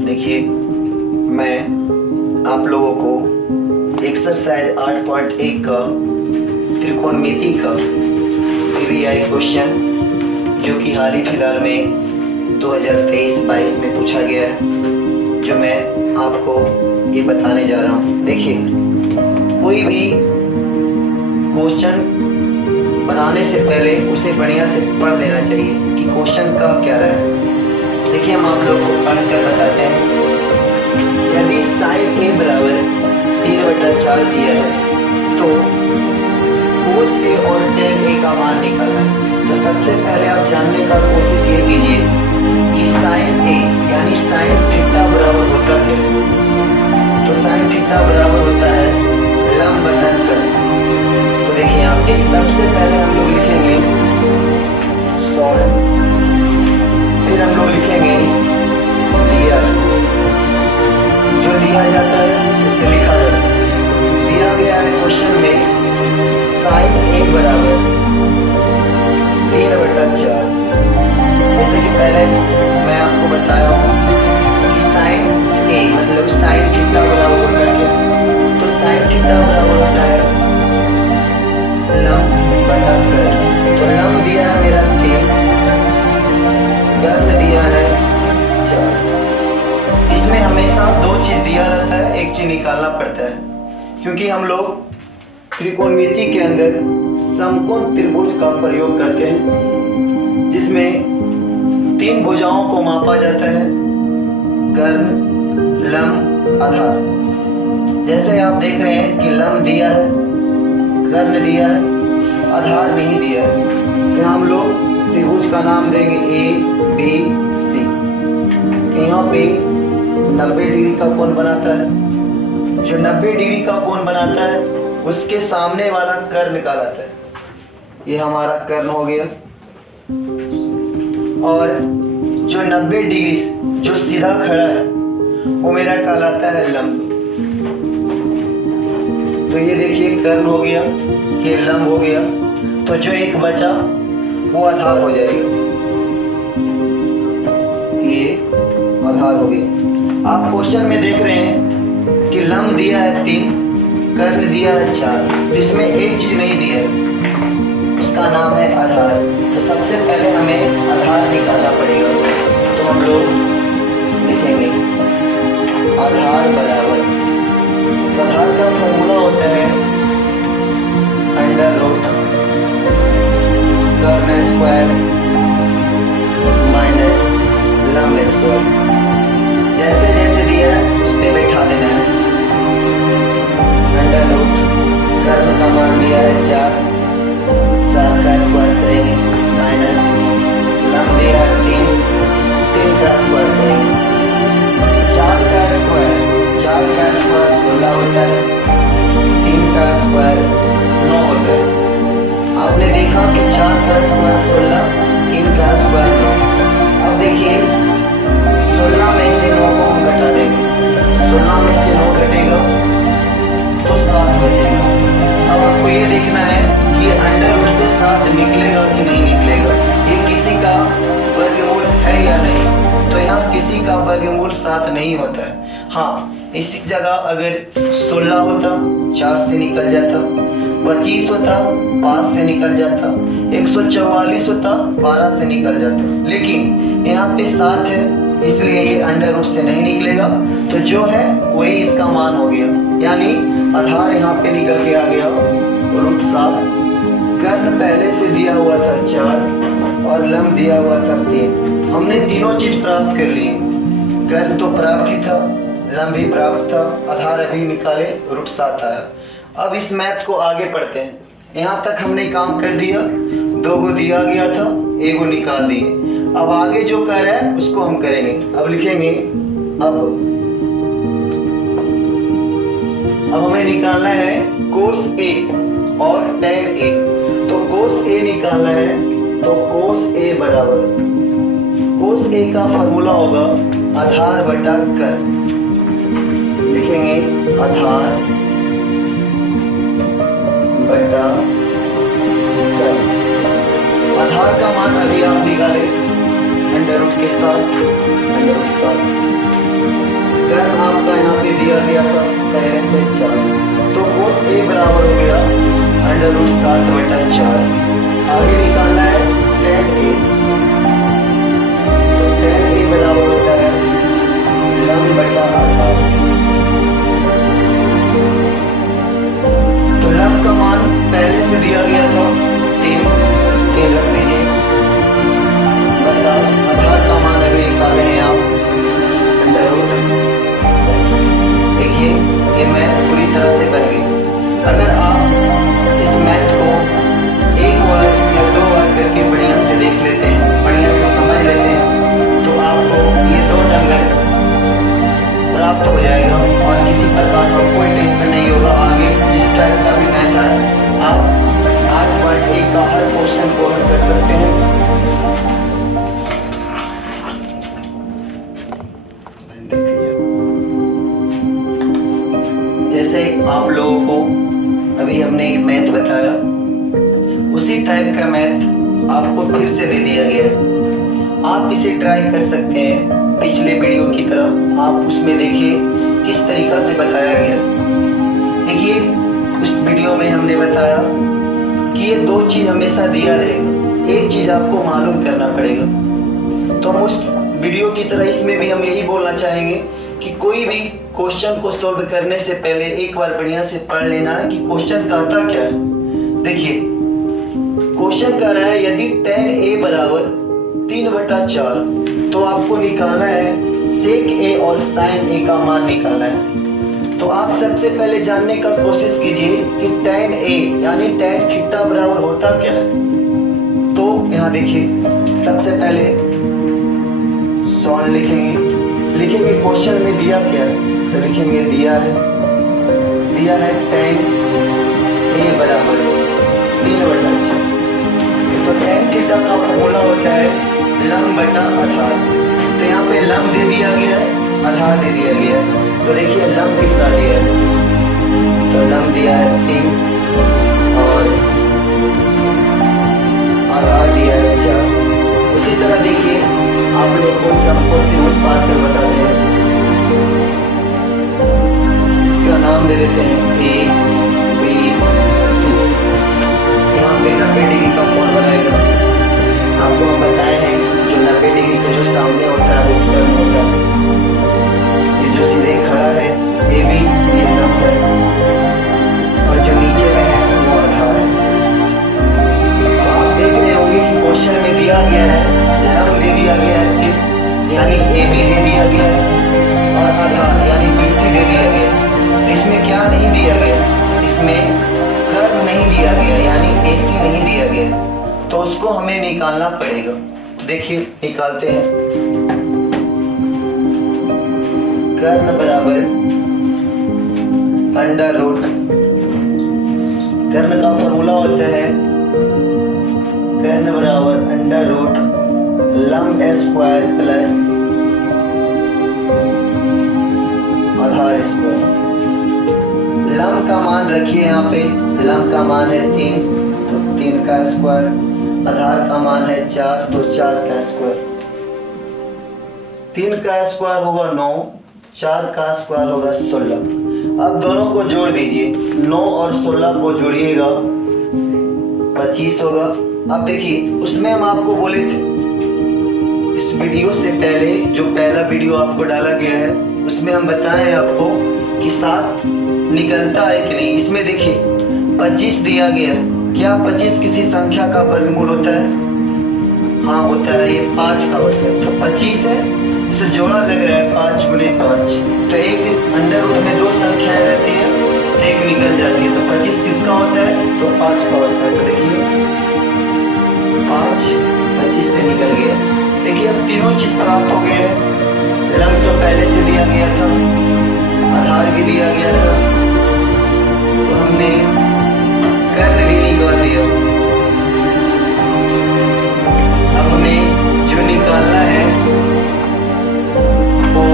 देखिए, मैं आप लोगों को एक्सरसाइज 8.1 का त्रिकोणमिति का पीवीआई क्वेश्चन जो कि हाल ही फिलहाल में 2023-22 में पूछा गया है, जो मैं आपको ये बताने जा रहा हूँ। देखिए, कोई भी क्वेश्चन बनाने से पहले उसे बढ़िया से पढ़ लेना चाहिए कि क्वेश्चन का क्या रहा है। देखिए, हम आप लोगों को पढ़ कर बताते हैं। यदि साइन ए बराबर 3/4 दिया है तो कोस ए और टेन ए का मान निकालना है। तो सबसे पहले आप जानने का कोशिश ये कीजिए कि साइन ए यानी साइन थीटा बराबर होता है। तो साइन थीटा बराबर होता है लंब बटा कर्ण। तो देखिए, यहाँ पे सबसे पहले हम लोग लिखेंगे सॉल्व, फिर हम लोग लिखेंगे दिया, जो दिया जाता है उसे लिखा जाता है। दिया गया है क्वेश्चन में साइन ए बराबर 3/4। जैसे कि पहले मैं आपको बताया हूँ कि साइन ए मतलब साइन थीटा बराबर होता है। तो साइन थीटा बराबर होता है लंब बटा कर्ण। तो लंब दिया है मेरा 3, कर्ण दिया है 4। इसमें हमेशा दो चीज दिया रहता है, एक चीज निकालना पड़ता है, क्योंकि हम लोग त्रिकोणमिति के अंदर समकोण त्रिभुज का प्रयोग करते हैं, जिसमें 3 भुजाओं को मापा जाता है, कर्ण, लंब, आधार। जैसे आप देख रहे हैं कि लंब दिया है, कर्ण दिया है, आधार नहीं दिया है। तो हम लोग त्रिभुज का नाम देंगे ए बी सी। यहाँ पे 90 डिग्री का कोण बनाता है। जो 90 डिग्री का कोण बनाता है उसके सामने वाला कर्ण कहलाता है। ये हमारा कर्ण हो गया। और जो 90 डिग्री जो सीधा खड़ा है वो मेरा कहलाता है लंब। तो ये देखिए, कर्ण हो गया, ये लंब हो गया। तो जो एक बचा वो आधार हो जाएगा। ये आधार हो गया। आप क्वेश्चन में देख रहे हैं कि लंब दिया है 3, कर्ण दिया है 4, जिसमें एक चीज नहीं दिया है, उसका नाम है आधार। तो सबसे पहले हमें आधार निकालना पड़ेगा। तो हम लोग लिखेंगे आधार बराबर, आधार का फॉर्मूला होता है √ कर्ण स्क्वायर माइनस लंब स्क्वायर। जैसे जैसे दिया है उस पे बैठा देना है। √ कर्ण का मान दिया है 4 का स्क्वायर करेंगे, माइनस लंब दिया है 3 का स्क्वायर करेंगे। 4 का स्क्वायर 16 होता है, 3 का स्क्वायर 9 होता है। आपने देखा कि 4 का स्क्वायर 16, 3 का स्क्वायर 9। अब देखिए, 16 में से 9 को हम घटा देंगे। 16 में से 9 घटेगा तो 7 बचेगा। अब आपको ये देखना है कि अंडर से 7 निकलेगा कि नहीं निकलेगा, ये किसी का वर्गमूल है या नहीं। तो यहाँ किसी का वर्गमूल 7 नहीं होता है। हाँ, इसी जगह अगर 16 होता 4 से निकल जाता, 25 होता 5 से निकल जाता, 144 होता 12 से निकल जाता। लेकिन यहाँ पे 7 है, इसलिए ये अंडर से नहीं निकलेगा। तो जो है वही इसका मान हो गया, यानी आधार यहाँ पे निकल के आ गया √7। कर्ण पहले से दिया हुआ था 4 और लंब दिया हुआ था 3। हमने तीनों चीज प्राप्त कर ली। कर्ण तो प्राप्त ही था, लंब भी प्राप्त था, आधार अभी निकाले, √7 आया। अब इस मैथ को आगे पढ़ते हैं। यहाँ तक हमने काम कर दिया, 2 को दिया गया था, 1 को निकाल दिए। अब आगे जो कर रहा है उसको हम करेंगे। अब लिखेंगे अब हमें निकालना है कोस ए और टेन ए। तो कोस ए निकालना है, तो कोस ए बराबर, कोस ए का फॉर्मूला होगा आधार बटा कर्ण। लिखेंगे आधार बटा कर्ण। आधार का मान अभी आप निकाले अंडर रूट के साथ कर्म आपका यहाँ पे दिया गया था पहले से 4, तो cos A बराबर हो गया अंडर रूट 7/4। आगे निकालना है tan A, तो tan A बराबर होता है लंब बटा आधार। तो लंब का मान पहले से दिया गया था 3 रख दीजिए, बटा आधार का मान अभी निकाले हैं आप अंडर रूट। देखिए ये मैथ पूरी तरह से बन गई। अगर आप इस मैथ को एक बार या 2 बार करके बढ़िया से देख लेते हैं, बढ़िया से समझ लेते हैं, तो आपको ये 2 नंबर प्राप्त हो जाएगा और किसी प्रकार का कोई टेंशन नहीं होगा। आगे जिस टाइप का भी मैथ है आप 8.1 का हर क्वेश्चन को हल कर सकते हैं। जैसे आप लोगों को अभी हमने एक मैथ बताया, उसी टाइप का मैथ आपको फिर से दे दिया गया है। आप इसे ट्राई कर सकते हैं पिछले वीडियो की तरह। आप उसमें देखिए किस तरीका से बताया गया। देखिए उस वीडियो में हमने बताया कि ये 2 चीज़ हमेशा दिया रहेगा, एक चीज़ आपको मालूम करना पड़ेगा। तो हम उस वीडियो की तरह इसमें भी हम यही बोलना चाहेंगे कि कोई भी क्वेश्चन को सॉल्व करने से पहले एक बार बढ़िया से पढ़ लेना है कि क्वेश्चन कहता क्या है। देखिए क्वेश्चन कह रहा है यदि tan A बराबर 3/4, तो आपको निकालना है sec A और sin A का मान निकालना है। तो आप सबसे पहले जानने का कोशिश कीजिए कि tan A यानी tan थीटा बराबर होता क्या है। तो यहाँ देखिए सबसे पहले सॉल्व लिखेंगे क्वेश्चन में दिया क्या है, तो लिखेंगे दिया है tan A बराबर 3/4। तो tan थीटा का फॉर्मूला होता है लंब बटा आधार। तो यहाँ पे लंब दे दिया गया है, आधार दे दिया गया है। तो देखिए लंब कितना दिया है, तो लंब दिया है 3 और आधार दिया है 4। उसी तरह देखिए आप लोग को सबको उत्पाद कर बताते हैं। इसका नाम दे देते हैं A B C। यहाँ पे 90 डिग्री का कोण बनाएगा। आपको हम बताए हैं जो 90 डिग्री का जो सामने होता है वो टर्न होता है। ये जो सीधे खड़ा है ये भी ये लंब है और जो नीचे में है वो आधार है। तो आप देख रहे होंगे कि क्वेश्चन में दिया गया है लंब दे दिया गया है यानी AB दे दिया गया है और आधार यानी BC दे दिया गया है। इसमें क्या नहीं दिया गया, इसमें कर्व नहीं दिया गया यानी AC नहीं दिया गया, तो उसको हमें निकालना पड़ेगा। देखिए निकालते हैं। कर्व बराबर अंडर रूट, कर्व का फॉर्मूला होता है कर्व बराबर अंडर रूट लंब स्क्वायर प्लस आधार स्क्वायर। लंब का मान रखिए यहाँ पे, लंब का मान है 3, तो 3 का स्क्वायर, आधार का मान है 4, तो 4 का स्क्वायर। 3 का स्क्वायर होगा 9, 4 का स्क्वायर होगा 16। अब दोनों को जोड़ दीजिए, 9 और 16 को जोड़िएगा 25 होगा। अब देखिए उसमें हम आपको बोले थे इस वीडियो से पहले जो पहला वीडियो आपको डाला गया है उसमें हम बताएं आपको कि 7 निकलता है कि नहीं। इसमें देखिए 25 दिया गया है, क्या 25 किसी संख्या का वर्गमूल होता है? हाँ होता है, ये 5 का होता है। तो 25 है, इसे जोड़ा लग रहा है 5 गुणे 5, तो एक अंडर रूट में 2 संख्याएं रहती है, एक निकल जाती है। तो 25 किसका होता है? तो 5 का होता है। तो देखिए 5 25 से निकल गया। देखिए अब तीनों चीज प्राप्त हो गए हैं। रंग तो पहले से दिया गया था, आधार भी दिया गया था, तो हमने कर्व भी निकाल दिया। अब हमें जो निकालना है वो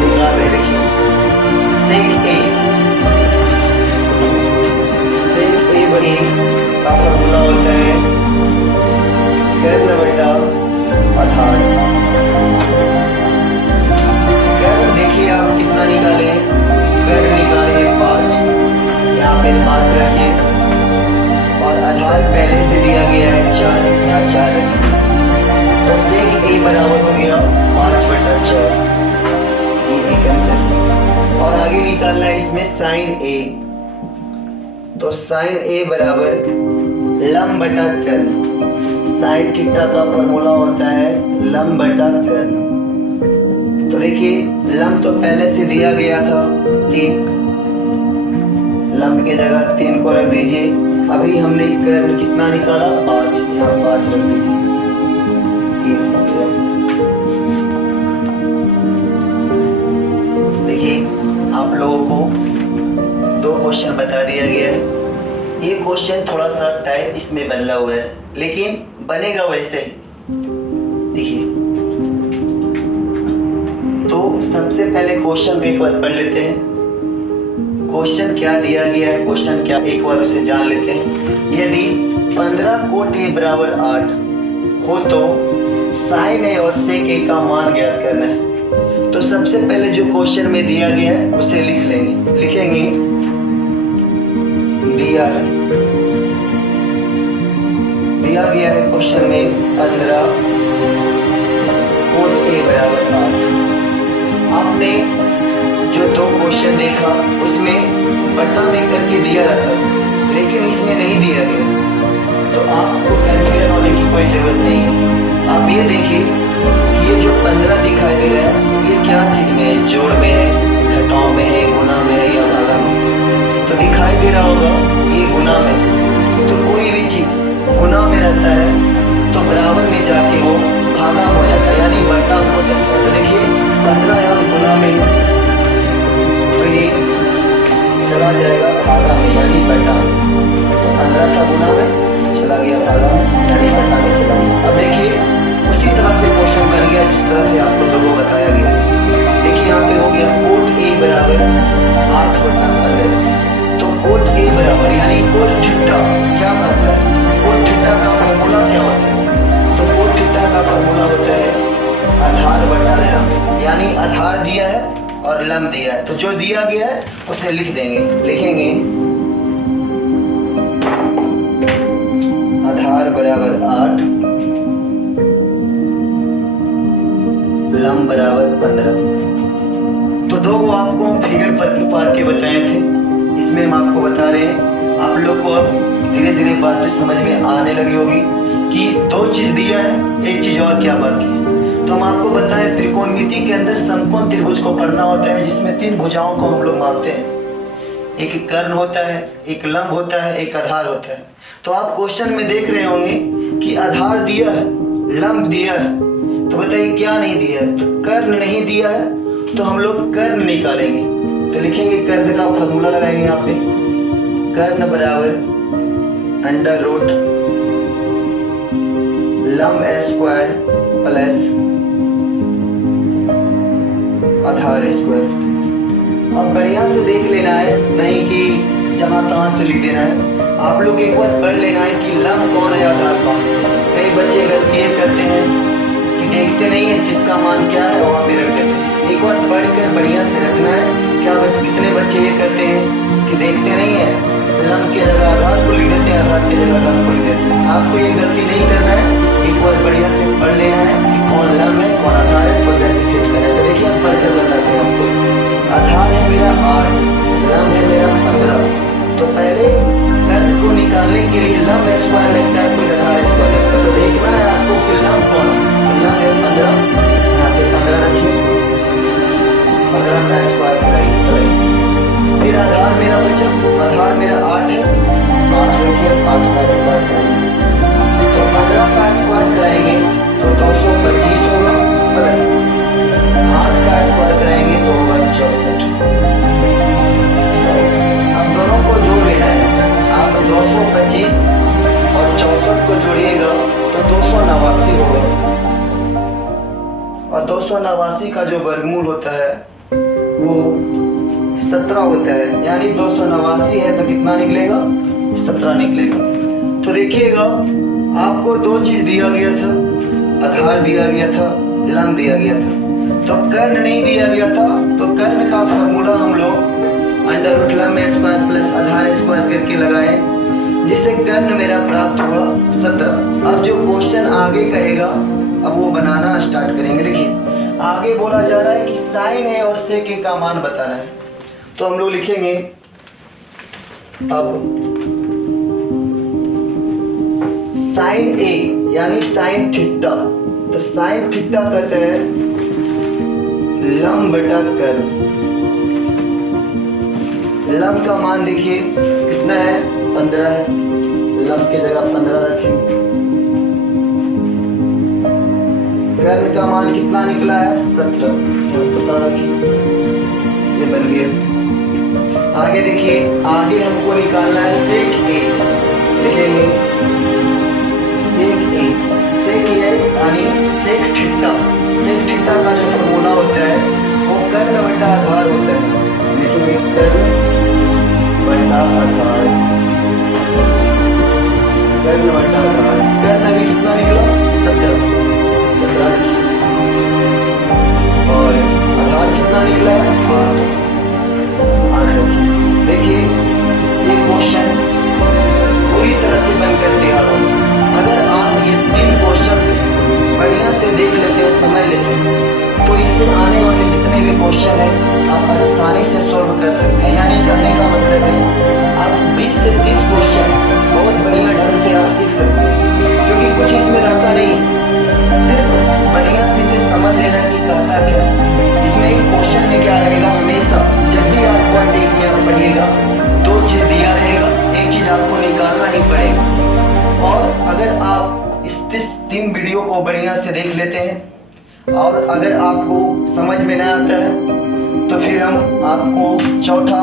निकाल रहे। देखिए sec A बड़ी का फॉर्मूला होता है बटा आधार। कर्ण देखिए आप कितना निकाले, कर्ण निकाले 5, यहाँ पे 5 रखिए और आधार पहले से दिया गया है 4, यहाँ 4 रखिए। तो sec a बराबर हो गया 5/4, ये एक आंसर। और आगे निकालना है इसमें sin a, तो sin a बराबर लंब बटा कर्ण। साइन थीटा का फॉर्मूला होता है लंब बटा कर्ण। तो देखिए लंब तो पहले से दिया गया था 3, लंब के जगह 3 को रख दीजिए। अभी हमने कर्ण कितना निकाला 5, यहाँ 5 रख दीजिए। देखिए आप लोगों को 2 क्वेश्चन बता दिया गया है। ये क्वेश्चन थोड़ा सा टाइप इसमें बदला हुआ है लेकिन बनेगा वैसे ही। देखिए तो सबसे पहले क्वेश्चन को एक बार पढ़ लेते हैं। क्वेश्चन क्या दिया गया है, क्वेश्चन क्या, एक बार उसे जान लेते हैं। यदि 15 कोट a बराबर 8 हो तो sin a और sec a का मान ज्ञात करना है। तो सबसे पहले जो क्वेश्चन में दिया गया है उसे लिख लेंगे। लिखेंगे दिया गया है क्वेश्चन में 15 कोट a बराबर 8। आपने जो 2 क्वेश्चन देखा उसमें बटा में करके दिया रहता, लेकिन इसमें नहीं दिया गया, तो आपको कंफ्यूजन होने की कोई जरूरत नहीं है। आप ये देखिए ये जो 15 दिखाई दे रहा है ये क्या चीज में है, जोड़ में है, घटाव में है, गुना में है या भागा में। तो दिखाई दे रहा होगा ये गुना में, तो कोई भी चीज गुना में रहता है तो बराबर में जाके वो भागा हो जाता है, यानी बटा हो जाता है। तो देखिए 15 यहाँ गुना में, तो ये चला जाएगा भागा में यानी बटा। तो 15 था गुना में, चला गया भागा में यानी बटा में चला गया। अब देखिए उसी तरह से क्वेश्चन बन गया जिस तरह से आपको दोनों बताया गया। देखिए यहाँ पे हो गया कोट a बराबर 8/15। तो कोट a बराबर यानी कोट थीटा क्या बनता है, कोट थीटा का फॉर्मूला क्या होता है? तो कोट थीटा का फॉर्मूला होता है आधार बटा लंब, यानी आधार दिया है और लंब दिया है, तो जो दिया गया है उसे लिख देंगे। लिखेंगे आधार बराबर 8, लंब बराबर 15। तो 2 आपको फिगर पर पार के बताए थे, इसमें हम आपको बता रहे हैं। आप लोग को अब धीरे धीरे बात समझ में आने लगी होगी कि 2 चीज दिया है, एक चीज और क्या बाकी है। तो हम आपको बताएं त्रिकोणमिति के अंदर समकोण त्रिभुज को पढ़ना होता है, जिसमें 3 भुजाओं को हम लोग मापते हैं। एक कर्ण होता है, एक लंब होता है, एक आधार होता है। तो आप क्वेश्चन में देख रहे होंगे कि आधार दिया है, लंब दिया है, तो बताइए क्या नहीं दिया है? तो कर्ण नहीं दिया है, तो हम लोग कर्ण निकालेंगे। तो लिखेंगे कर्ण का फॉर्मूला लगाएंगे यहाँ पे, कर्ण बराबर √ लंब स्क्वायर प्लस आधार स्क्वायर। अब बढ़िया से देख लेना है, नहीं कि जहाँ तहाँ से लिख देना है। आप लोग एक बार पढ़ लेना है कि लंब कौन है, आधार कौन। कई बच्चे गलती करते हैं कि देखते नहीं है जिसका मान क्या है वहाँ पे रख देते हैं। एक बार पढ़ कर बढ़िया से रखना है। क्या कितने बच्चे ये करते हैं कि देखते नहीं है, लंब के जगह आधार को लिख देते हैं, आधार की जगह लंब को लिख देते हैं। आपको ये गलती नहीं करना है, एक बार बढ़िया से पढ़ लेना है कि कौन लंब है कौन आधार है, तो सेट करना है। तो देखिए हम पढ़ कर बताते हैं आपको। आधार है मेरा 8, लंब है मेरा 15। तो पहले कर्ण को निकालने के लिए लंब स्क्वायर लगता है, कोई आधार स्क्वायर लगता है। तो देखना है आपको कि लंब कौन है। लंब है 15, यहाँ पे 15 रखिए, 15 का स्क्वायर कराइए। फिर आधार मेरा बचा, आधार मेरा 8 है, 8 रखिए, 8 का स्क्वायर कराइए। तो 15 का स्क्वायर कराएंगे तो 225 होगा, प्लस 8 का स्क्वायर कराएंगे तो होगा 64। अब दोनों को जोड़ लेना है। आप 225 और 64 को जोड़िएगा तो 289 होगा, और 289 का जो वर्गमूल होता है वो 17 होता है, यानी 289 है तो कितना निकलेगा, 17 निकलेगा। तो देखिएगा आपको 2 चीज दिया गया था, आधार दिया गया था, लंब दिया गया था। तो कर्ण नहीं दिया गया था, तो कर्ण का फॉर्मूला हम लोग अंडर रूट लंब स्क्वायर प्लस आधार स्क्वायर करके लगाए, जिससे कर्ण मेरा प्राप्त हुआ 17। अब जो क्वेश्चन आगे कहेगा अब वो बनाना स्टार्ट करेंगे। देखिए आगे बोला जा रहा है कि साइन है और सेक ए का मान बताना है। तो हम लोग लिखेंगे अब साइन ए यानी साइन थीटा, तो साइन थीटा कहते हैं लंब बटा कर्ण। लंब का मान देखिए कितना है, 15 है, लंब की जगह 15 रखें। कर्ण का मान कितना निकला है, 17 रखिए, ये बन गया। आगे देखिए, आगे हमको निकालना है सेक ए। देखेंगे सेक ए, सेक ए यानी सेक थीटा। सेक थीटा का जो फॉर्मूला होता है वो कर्ण बटा आधार होता है। देखेंगे कर्ण बटा आधार, कर्ण बटा आधार। कर्ण अभी कितना निकला, 17 और आधार कितना निकला है, 8। देखिए ये क्वेश्चन पूरी तरह से बनकर तैयार हो। अगर आप ये 3 क्वेश्चन बढ़िया से देख लेते हैं, समझ लेते हैं, तो इससे आने वाले जितने भी क्वेश्चन है आप आसानी से सॉल्व कर सकते हैं। यानी करने का मतलब है आप 20 से 30 क्वेश्चन बहुत बढ़िया ढंग से आप सीख सकते हैं, क्योंकि कुछ इसमें रहता नहीं, सिर्फ बढ़िया से इसे समझ लेना कि कहता क्या। इसमें एक क्वेश्चन में क्या रहेगा, हमेशा जब भी आप क्वांटिटी में आप पढ़िएगा 2 चीज दिया रहेगा, एक चीज आपको निकालना ही पड़ेगा। और अगर आप इस 3 वीडियो को बढ़िया से देख लेते हैं और अगर आपको समझ में नहीं आता है तो फिर हम आपको चौथा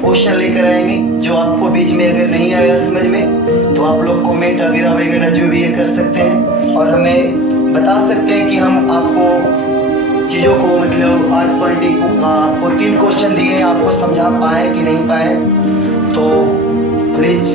क्वेश्चन लेकर आएंगे, जो आपको बीच में अगर नहीं आया समझ में तो आप लोग कमेंट वगैरह जो भी ये कर सकते हैं और हमें बता सकते हैं कि हम आपको चीज़ों को मतलब आज क्वालिटी को आपको 3 क्वेश्चन दिए, आपको समझा पाए कि नहीं पाए। तो प्लीज़